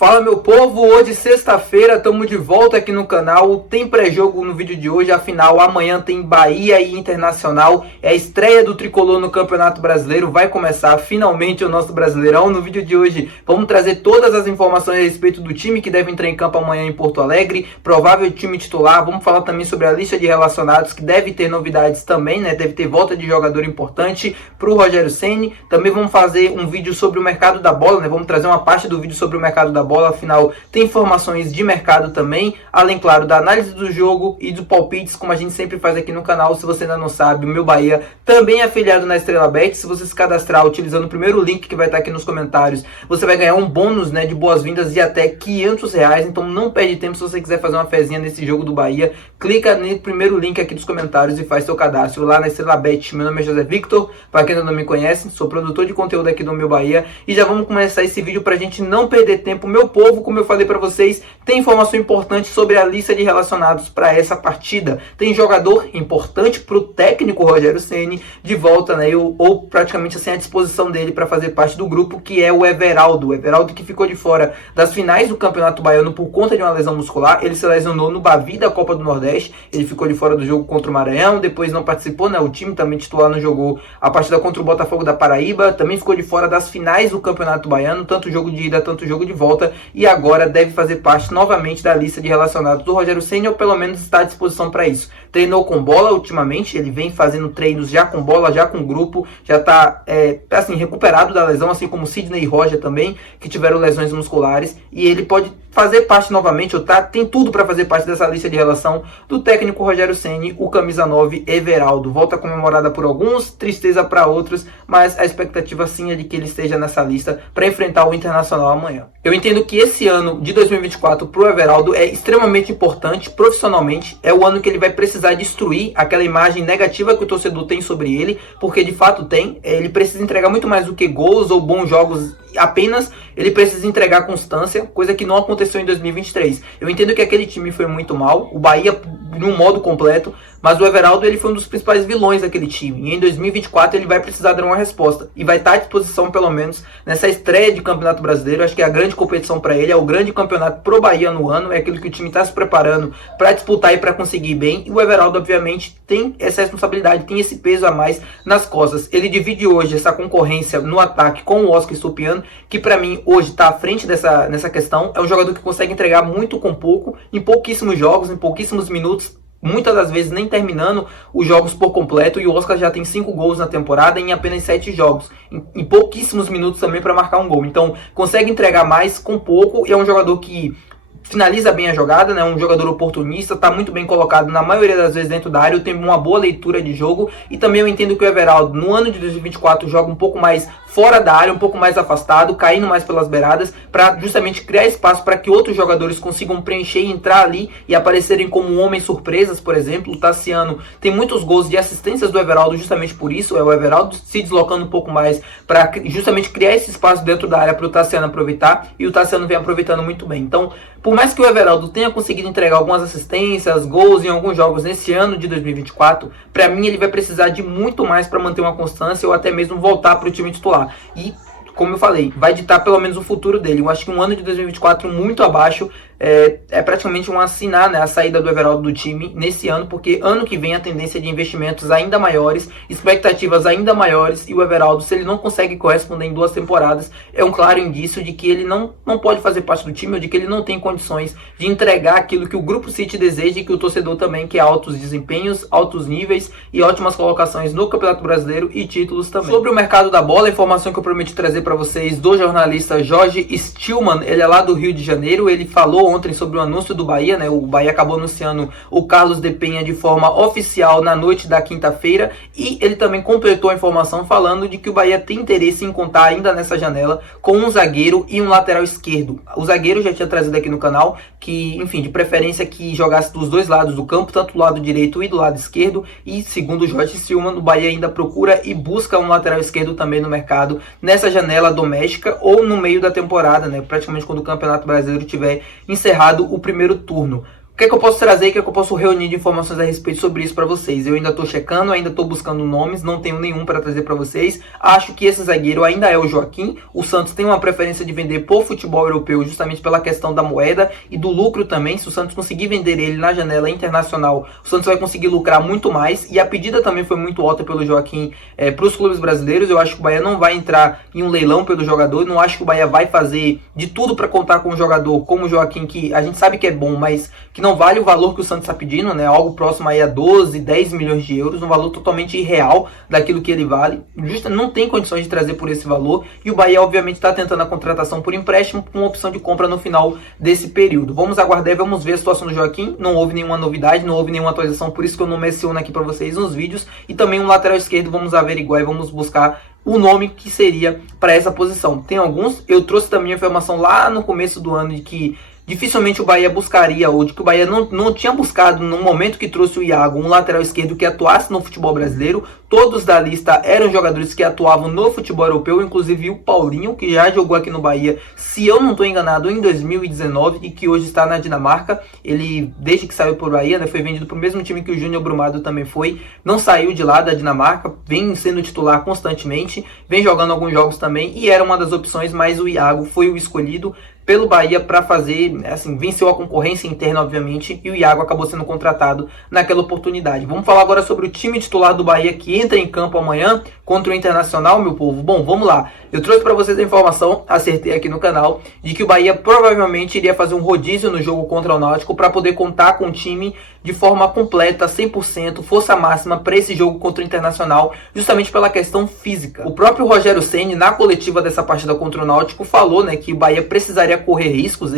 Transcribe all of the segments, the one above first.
Fala meu povo, hoje sexta-feira estamos de volta aqui no canal, tem pré-jogo no vídeo de hoje, afinal amanhã tem Bahia e Internacional, é a estreia do Tricolor no Campeonato Brasileiro, vai começar finalmente o nosso Brasileirão. No vídeo de hoje vamos trazer todas as informações a respeito do time que deve entrar em campo amanhã em Porto Alegre, provável time titular, vamos falar também sobre a lista de relacionados que deve ter novidades também, né? Deve ter volta de jogador importante para o Rogério Ceni, também vamos fazer um vídeo sobre o mercado da bola, né? Vamos trazer uma parte do vídeo sobre o mercado da bola, afinal tem informações de mercado também, além claro da análise do jogo e dos palpites, como a gente sempre faz aqui no canal. Se você ainda não sabe, o meu Bahia também é afiliado na Estrela Bet. Se você se cadastrar utilizando o primeiro link que vai estar aqui nos comentários, você vai ganhar um bônus, né, de boas-vindas de até R$500, então não perde tempo. Se você quiser fazer uma fezinha nesse jogo do Bahia, clica no primeiro link aqui dos comentários e faz seu cadastro lá na Estrela Bet. Meu nome é José Victor, para quem ainda não me conhece, sou produtor de conteúdo aqui do meu Bahia, e já vamos começar esse vídeo pra gente não perder tempo. Meu povo, como eu falei para vocês, tem informação importante sobre a lista de relacionados para essa partida. Tem jogador importante para o técnico Rogério Ceni de volta, né? Ou praticamente assim à disposição dele para fazer parte do grupo, que é o Everaldo. O Everaldo que ficou de fora das finais do Campeonato Baiano por conta de uma lesão muscular. Ele se lesionou no Bavi da Copa do Nordeste. Ele ficou de fora do jogo contra o Maranhão. Depois não participou, né? O time também titular não jogou a partida contra o Botafogo da Paraíba. Também ficou de fora das finais do Campeonato Baiano, tanto jogo de ida, tanto jogo de volta. E agora deve fazer parte novamente da lista de relacionados do Rogério Ceni, ou pelo menos está à disposição para isso. Treinou com bola ultimamente, ele vem fazendo treinos já com bola, já com grupo, já está assim, recuperado da lesão, assim como Sidney e Roger também, que tiveram lesões musculares, e ele pode fazer parte novamente, ou tem tudo para fazer parte dessa lista de relação do técnico Rogério Ceni, o camisa 9 Everaldo. Volta comemorada por alguns, tristeza para outros, mas a expectativa sim é de que ele esteja nessa lista para enfrentar o Internacional amanhã. Eu entendo que esse ano de 2024 para o Everaldo é extremamente importante profissionalmente, é o ano que ele vai precisar destruir aquela imagem negativa que o torcedor tem sobre ele, porque de fato tem. Ele precisa entregar muito mais do que gols ou bons jogos apenas, ele precisa entregar constância, coisa que não aconteceu em 2023. Eu entendo que aquele time foi muito mal, o Bahia num modo completo, mas o Everaldo ele foi um dos principais vilões daquele time, e em 2024 ele vai precisar dar uma resposta, e vai estar à disposição pelo menos nessa estreia de Campeonato Brasileiro. Acho que a grande competição para ele é o grande campeonato pro Bahia no ano, é aquilo que o time está se preparando para disputar e para conseguir bem, e o Everaldo obviamente tem essa responsabilidade, tem esse peso a mais nas costas. Ele divide hoje essa concorrência no ataque com o Oscar Stupian, que para mim hoje está à frente nessa questão. É um jogador que consegue entregar muito com pouco, em pouquíssimos jogos, em pouquíssimos minutos, muitas das vezes nem terminando os jogos por completo, e o Oscar já tem 5 gols na temporada em apenas 7 jogos, em pouquíssimos minutos também para marcar um gol. Então consegue entregar mais com pouco, e é um jogador que finaliza bem a jogada, né? Um jogador oportunista, está muito bem colocado na maioria das vezes dentro da área, tem uma boa leitura de jogo. E também eu entendo que o Everaldo no ano de 2024 joga um pouco mais fora da área, um pouco mais afastado, caindo mais pelas beiradas, para justamente criar espaço para que outros jogadores consigam preencher e entrar ali e aparecerem como homens surpresas. Por exemplo, o Tassiano tem muitos gols de assistências do Everaldo justamente por isso, é o Everaldo se deslocando um pouco mais para justamente criar esse espaço dentro da área para o Tassiano aproveitar, e o Tassiano vem aproveitando muito bem. Então, por mais que o Everaldo tenha conseguido entregar algumas assistências, gols em alguns jogos nesse ano de 2024, para mim ele vai precisar de muito mais para manter uma constância ou até mesmo voltar para o time titular. E, como eu falei, vai ditar pelo menos o futuro dele. Eu acho que um ano de 2024 muito abaixo é praticamente um assinar, né, a saída do Everaldo do time nesse ano, porque ano que vem a tendência de investimentos ainda maiores, expectativas ainda maiores, e o Everaldo, se ele não consegue corresponder em 2 temporadas, é um claro indício de que ele não pode fazer parte do time, ou de que ele não tem condições de entregar aquilo que o Grupo City deseja e que o torcedor também, que é altos desempenhos, altos níveis e ótimas colocações no Campeonato Brasileiro e títulos também. Sobre o mercado da bola, a informação que eu prometi trazer para vocês do jornalista Jorge Stillman, ele é lá do Rio de Janeiro, ele falou ontem sobre o anúncio do Bahia, né? O Bahia acabou anunciando o Carlos de Penha de forma oficial na noite da quinta-feira, e ele também completou a informação falando de que o Bahia tem interesse em contar ainda nessa janela com um zagueiro e um lateral esquerdo. O zagueiro já tinha trazido aqui no canal, que, enfim, de preferência que jogasse dos dois lados do campo, tanto do lado direito e do lado esquerdo, e segundo o Jorge Stillman, o Bahia ainda procura e busca um lateral esquerdo também no mercado, nessa janela doméstica ou no meio da temporada, né? Praticamente quando o Campeonato Brasileiro tiver encerrado o primeiro turno. que é que eu posso trazer, o que é que eu posso reunir de informações a respeito sobre isso para vocês? Eu ainda tô checando, ainda tô buscando nomes, não tenho nenhum para trazer para vocês. Acho que esse zagueiro ainda é o Joaquim. O Santos tem uma preferência de vender por futebol europeu, justamente pela questão da moeda e do lucro também. Se o Santos conseguir vender ele na janela internacional, o Santos vai conseguir lucrar muito mais. E a pedida também foi muito alta pelo Joaquim para os clubes brasileiros. Eu acho que o Bahia não vai entrar em um leilão pelo jogador. Não acho que o Bahia vai fazer de tudo para contar com um jogador como o Joaquim, que a gente sabe que é bom, mas que não vale o valor que o Santos está pedindo, né? Algo próximo aí a 12, 10 milhões de euros, um valor totalmente irreal daquilo que ele vale. Não tem condições de trazer por esse valor, e o Bahia obviamente está tentando a contratação por empréstimo com opção de compra no final desse período. Vamos aguardar e vamos ver a situação do Joaquim. Não houve nenhuma novidade, não houve nenhuma atualização, por isso que eu não menciono aqui para vocês nos vídeos. E também um lateral esquerdo, vamos averiguar e vamos buscar o nome que seria para essa posição. Tem alguns, eu trouxe também a informação lá no começo do ano de que dificilmente o Bahia buscaria, ou de que o Bahia não tinha buscado, no momento que trouxe o Iago, um lateral esquerdo que atuasse no futebol brasileiro. Todos da lista eram jogadores que atuavam no futebol europeu, inclusive o Paulinho, que já jogou aqui no Bahia, se eu não estou enganado, em 2019, e que hoje está na Dinamarca. Ele, desde que saiu por Bahia, né, foi vendido para o mesmo time que o Júnior Brumado também foi, não saiu de lá da Dinamarca, vem sendo titular constantemente, vem jogando alguns jogos também, e era uma das opções, mas o Iago foi o escolhido pelo Bahia para fazer, assim, venceu a concorrência interna, obviamente, e o Iago acabou sendo contratado naquela oportunidade. Vamos falar agora sobre o time titular do Bahia que entra em campo amanhã contra o Internacional, meu povo. Bom, vamos lá. Eu trouxe para vocês a informação, acertei aqui no canal, de que o Bahia provavelmente iria fazer um rodízio no jogo contra o Náutico para poder contar com o time de forma completa, 100%, força máxima para esse jogo contra o Internacional, justamente pela questão física. O próprio Rogério Ceni, na coletiva dessa partida contra o Náutico, falou, né, que o Bahia precisaria correr riscos,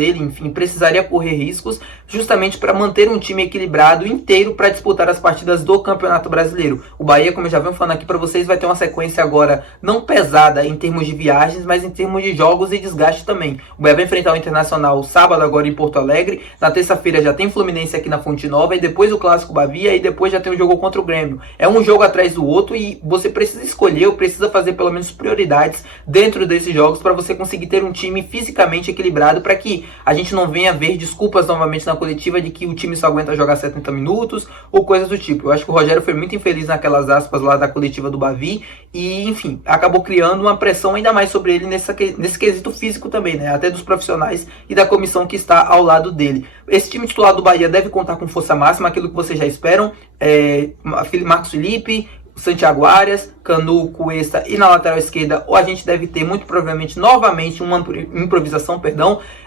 precisaria correr riscos justamente para manter um time equilibrado inteiro para disputar as partidas do Campeonato Brasileiro. O Bahia, como eu já venho falando aqui para vocês, vai ter uma sequência agora não pesada em termos de viagens, mas em termos de jogos e desgaste também. O Bahia vai enfrentar o Internacional sábado agora em Porto Alegre, na terça-feira já tem Fluminense aqui na Fonte Nova, e depois o Clássico Bavia, e depois já tem o jogo contra o Grêmio. É um jogo atrás do outro e você precisa escolher, ou precisa fazer pelo menos prioridades dentro desses jogos para você conseguir ter um time fisicamente equilibrado, para que a gente não venha ver desculpas novamente na coletiva de que o time só aguenta jogar 70 minutos ou coisas do tipo. Eu acho que o Rogério foi muito infeliz naquelas aspas lá da coletiva do Bavi e, enfim, acabou criando uma pressão ainda mais sobre ele nesse quesito físico também, né? Até dos profissionais e da comissão que está ao lado dele. Esse time titular do Bahia deve contar com força máxima, aquilo que vocês já esperam. Marcos Felipe, Santiago Arias, Canu, Cuesta, e na lateral esquerda ou a gente deve ter muito provavelmente novamente uma improvisação,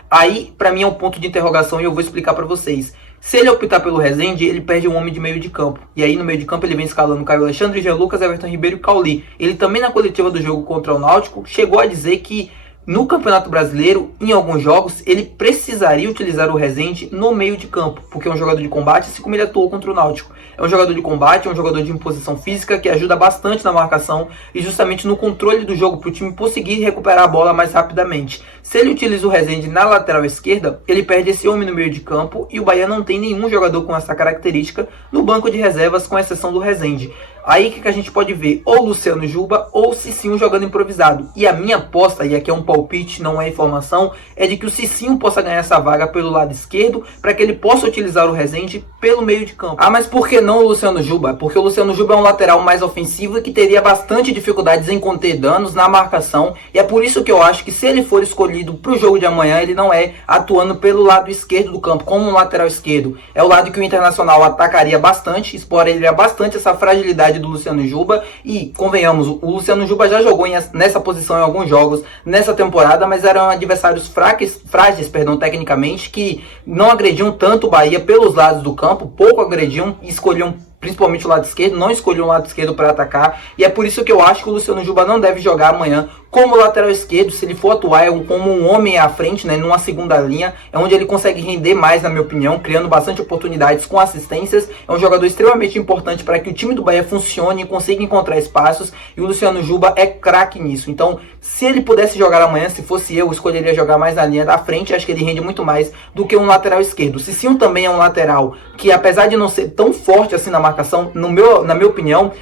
aí para mim é um ponto de interrogação e eu vou explicar para vocês. Se ele optar pelo Rezende, ele perde um homem de meio de campo. E aí no meio de campo ele vem escalando Caio Alexandre, Jean Lucas, Everton Ribeiro e Cauli. Ele também na coletiva do jogo contra o Náutico chegou a dizer que no Campeonato Brasileiro, em alguns jogos, ele precisaria utilizar o Rezende no meio de campo, porque é um jogador de combate, assim como ele atuou contra o Náutico. É um jogador de combate, é um jogador de imposição física, que ajuda bastante na marcação e justamente no controle do jogo, para o time conseguir recuperar a bola mais rapidamente. Se ele utiliza o Rezende na lateral esquerda, ele perde esse homem no meio de campo, e o Bahia não tem nenhum jogador com essa característica no banco de reservas, com exceção do Rezende. Aí que a gente pode ver ou Luciano Juba ou Cicinho jogando improvisado. E a minha aposta, e aqui é um palpite, não é informação, é de que o Cicinho possa ganhar essa vaga pelo lado esquerdo, para que ele possa utilizar o Rezende pelo meio de campo. Ah, mas por que não o Luciano Juba? Porque o Luciano Juba é um lateral mais ofensivo e que teria bastante dificuldades em conter danos na marcação. E é por isso que eu acho que se ele for escolhido para o jogo de amanhã, ele não é atuando pelo lado esquerdo do campo, como um lateral esquerdo. É o lado que o Internacional atacaria bastante, exploraria bastante essa fragilidade do Luciano Juba. E convenhamos, o Luciano Juba já jogou nessa posição em alguns jogos nessa temporada, mas eram adversários frágeis, tecnicamente, que não agrediam tanto o Bahia pelos lados do campo, pouco agrediam e escolhiam principalmente o lado esquerdo, não escolheu o lado esquerdo para atacar, e é por isso que eu acho que o Luciano Juba não deve jogar amanhã como lateral esquerdo. Se ele for atuar como um homem à frente, né, numa segunda linha, é onde ele consegue render mais, na minha opinião, criando bastante oportunidades com assistências. É um jogador extremamente importante para que o time do Bahia funcione e consiga encontrar espaços, e o Luciano Juba é craque nisso. Então, Se ele pudesse jogar amanhã, se fosse eu escolheria jogar mais na linha da frente. Acho que ele rende muito mais do que um lateral esquerdo. O Cicinho também é um lateral que, apesar de não ser tão forte assim na marcação, na minha opinião,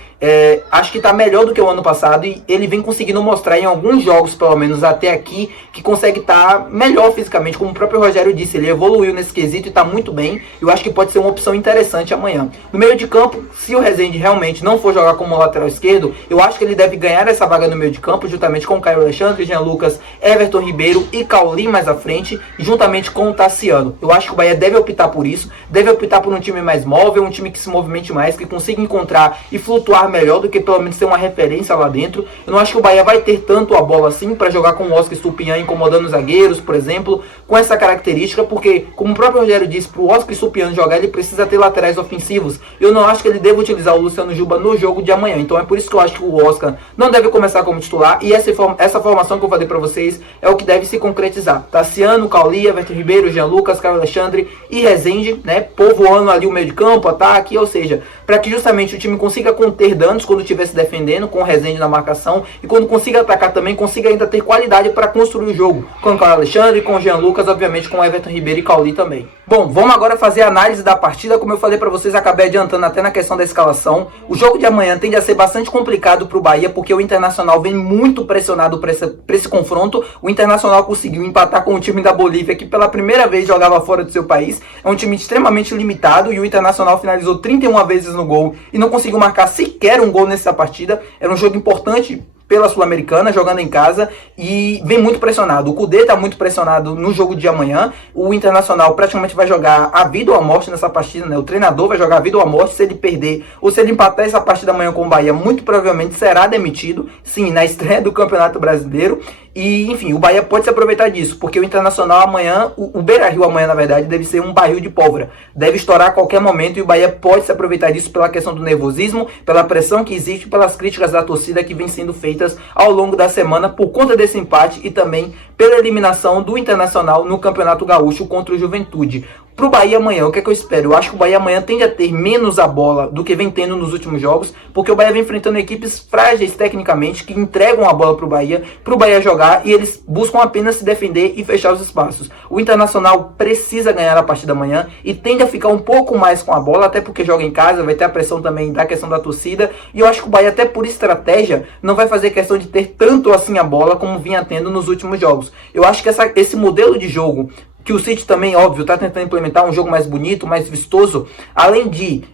acho que está melhor do que o ano passado, e ele vem conseguindo mostrar em alguns jogos, pelo menos até aqui, que consegue estar melhor fisicamente. Como o próprio Rogério disse, ele evoluiu nesse quesito e está muito bem. Eu acho que pode ser uma opção interessante amanhã. No meio de campo, se o Rezende realmente não for jogar como lateral esquerdo, eu acho que ele deve ganhar essa vaga no meio de campo, juntamente com o Caio Alexandre, Jean Lucas, Everton Ribeiro e Cauli mais à frente, juntamente com o Tassiano. Eu acho que o Bahia deve optar por isso, deve optar por um time mais móvel, um time que se movimente mais, que consiga encontrar e flutuar melhor do que pelo menos ser uma referência lá dentro. Eu não acho que o Bahia vai ter tanto a bola assim para jogar com o Oscar Estupiñán incomodando os zagueiros, por exemplo, com essa característica, porque, como o próprio Rogério disse, para o Oscar Estupiñán jogar, ele precisa ter laterais ofensivos. Eu não acho que ele deva utilizar o Luciano Juba no jogo de amanhã. Então é por isso que eu acho que o Oscar não deve começar como titular, e essa formação que eu falei para vocês é o que deve se concretizar. Tassiano, Cauli, Everton Ribeiro, Jean Lucas, Caio Alexandre e Rezende, né, povoando ali o meio de campo, ataque, ou seja, para que justamente o time consiga conter danos quando estiver se defendendo, com o Rezende na marcação, e quando consiga atacar também, consiga ainda ter qualidade para construir o jogo, com o Caio Alexandre, com o Jean Lucas, obviamente com o Everton Ribeiro e Cauli também. Bom, vamos agora fazer a análise da partida. Como eu falei para vocês, acabei adiantando até na questão da escalação. O jogo de amanhã tende a ser bastante complicado para o Bahia, porque o Internacional vem muito pressionado para esse confronto. O Internacional conseguiu empatar com o time da Bolívia, que pela primeira vez jogava fora do seu país. É um time extremamente limitado, e o Internacional finalizou 31 vezes no gol e não conseguiu marcar sequer um gol nessa partida. Era um jogo importante pela Sul-Americana, jogando em casa, e vem muito pressionado. O Kudê está muito pressionado no jogo de amanhã. O Internacional praticamente vai jogar a vida ou a morte nessa partida, né? O treinador vai jogar a vida ou a morte. Se ele perder ou se ele empatar essa partida amanhã com o Bahia, muito provavelmente será demitido, sim, na estreia do Campeonato Brasileiro. E, enfim, o Bahia pode se aproveitar disso, porque o Internacional amanhã, o Beira-Rio amanhã, na verdade, deve ser um barril de pólvora. Deve estourar a qualquer momento, e o Bahia pode se aproveitar disso pela questão do nervosismo, pela pressão que existe, pelas críticas da torcida que vem sendo feitas ao longo da semana por conta desse empate, e também pela eliminação do Internacional no Campeonato Gaúcho contra o Juventude. Pro Bahia amanhã, o que é que eu espero? Eu acho que o Bahia amanhã tende a ter menos a bola do que vem tendo nos últimos jogos, porque o Bahia vem enfrentando equipes frágeis tecnicamente, que entregam a bola pro Bahia jogar, e eles buscam apenas se defender e fechar os espaços. O Internacional precisa ganhar a partida amanhã e tende a ficar um pouco mais com a bola, até porque joga em casa, vai ter a pressão também da questão da torcida, e eu acho que o Bahia, até por estratégia, não vai fazer questão de ter tanto assim a bola como vinha tendo nos últimos jogos. Eu acho que esse modelo de jogo que o City também, óbvio, está tentando implementar, um jogo mais bonito, mais vistoso, além de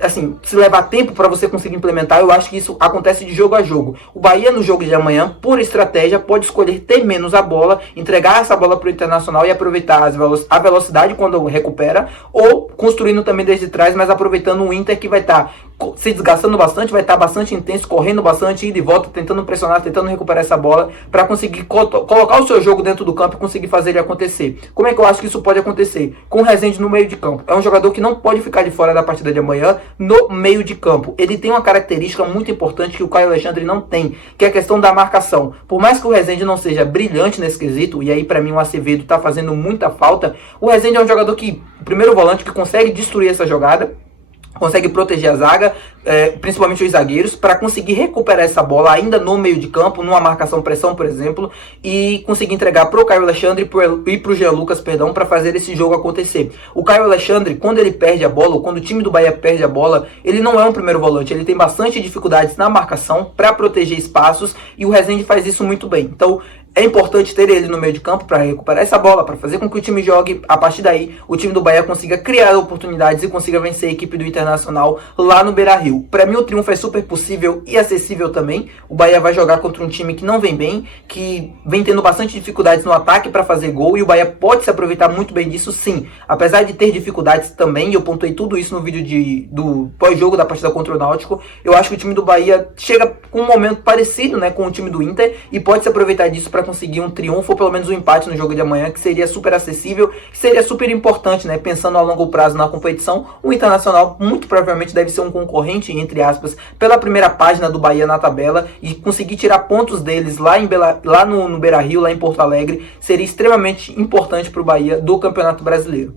assim, se levar tempo para você conseguir implementar, eu acho que isso acontece de jogo a jogo. O Bahia no jogo de amanhã, por estratégia, pode escolher ter menos a bola, entregar essa bola para o Internacional e aproveitar a velocidade quando recupera, ou construindo também desde trás, mas aproveitando o Inter, que vai estar se desgastando bastante, vai estar bastante intenso, correndo bastante, ida e volta, tentando pressionar, tentando recuperar essa bola, para conseguir colocar o seu jogo dentro do campo e conseguir fazer ele acontecer. Como é que eu acho que isso pode acontecer? Com o Rezende no meio de campo. É um jogador que não pode ficar de fora da partida de amanhã no meio de campo. Ele tem uma característica muito importante que o Caio Alexandre não tem, que é a questão da marcação. Por mais que o Rezende não seja brilhante nesse quesito, e aí para mim o Acevedo tá fazendo muita falta, o Rezende é um jogador que, o primeiro volante, que consegue destruir essa jogada, consegue proteger a zaga, principalmente os zagueiros, para conseguir recuperar essa bola ainda no meio de campo, numa marcação-pressão, por exemplo, e conseguir entregar para o Caio Alexandre e para o Jean Lucas, perdão, para fazer esse jogo acontecer. O Caio Alexandre, quando ele perde a bola, ou quando o time do Bahia perde a bola, ele não é um primeiro volante, ele tem bastante dificuldades na marcação para proteger espaços, e o Rezende faz isso muito bem. Então, é importante ter ele no meio de campo para recuperar essa bola, para fazer com que o time jogue. A partir daí, o time do Bahia consiga criar oportunidades e consiga vencer a equipe do Internacional lá no Beira-Rio. Para mim, o triunfo é super possível e acessível também. O Bahia vai jogar contra um time que não vem bem, que vem tendo bastante dificuldades no ataque para fazer gol, e o Bahia pode se aproveitar muito bem disso, sim. Apesar de ter dificuldades também, e eu pontuei tudo isso no vídeo do pós-jogo da partida contra o Náutico, eu acho que o time do Bahia chega com um momento parecido, né, com o time do Inter, e pode se aproveitar disso para conseguir um triunfo ou pelo menos um empate no jogo de amanhã, que seria super acessível, que seria super importante, né, pensando a longo prazo na competição. O Internacional muito provavelmente deve ser um concorrente, entre aspas, pela primeira página do Bahia na tabela, e conseguir tirar pontos deles lá no Beira-Rio, lá em Porto Alegre, seria extremamente importante para o Bahia do Campeonato Brasileiro.